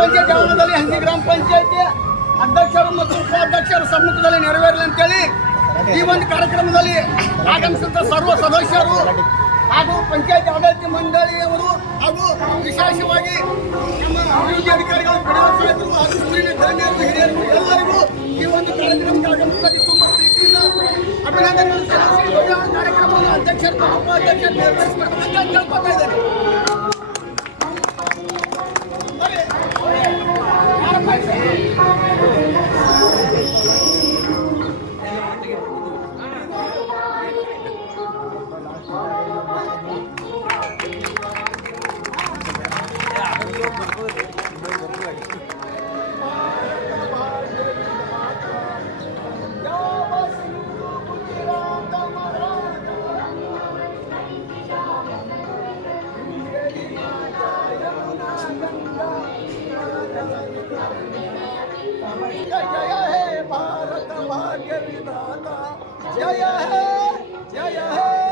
ಪಂಚಾಯತ್ ಆವರಣದಲ್ಲಿ ಹಂದಿ ಗ್ರಾಮ ಪಂಚಾಯತಿ ಅಧ್ಯಕ್ಷರು ಮತ್ತು ಉಪಾಧ್ಯಕ್ಷರ ಸಮ್ಮುಖದಲ್ಲಿ ನೆರವೇರಲಿ ಅಂತೇಳಿ ಈ ಒಂದು ಕಾರ್ಯಕ್ರಮದಲ್ಲಿ ಆಗಮಿಸಿದ ಸರ್ವ ಸದಸ್ಯರು ಹಾಗೂ ಪಂಚಾಯತ್ ಆಡಳಿತ ಮಂಡಳಿಯವರು ಹಾಗೂ ವಿಶೇಷವಾಗಿ ನಮ್ಮ ಅಭಿವೃದ್ಧಿ ಅಧಿಕಾರಿಗಳು ಕಡಿವಾಸರು ಹಾಗೂ ಸ್ಥಳೀಯ ಧನ್ಯರು ಹಿರಿಯರು ಎಲ್ಲರಿಗೂ ಈ ಒಂದು ಕಾರ್ಯಕ್ರಮಕ್ಕೆ ಆಗಮಿಸಿದ ತುಂಬ ಪ್ರೀತಿಯಿಂದ ಅಭಿನಂದನೆಗಳು ಸಲ್ಲಿಸಿ ಕಾರ್ಯಕ್ರಮವನ್ನು ಅಧ್ಯಕ್ಷರು ಉಪಾಧ್ಯಕ್ಷರು ನೆರವೇರಿಸಬೇಕು ಅಂತ ಕೇಳ್ಕೊತಾ ಇದ್ದಾರೆ. जय हे भारत भाग्य विधाता जय हे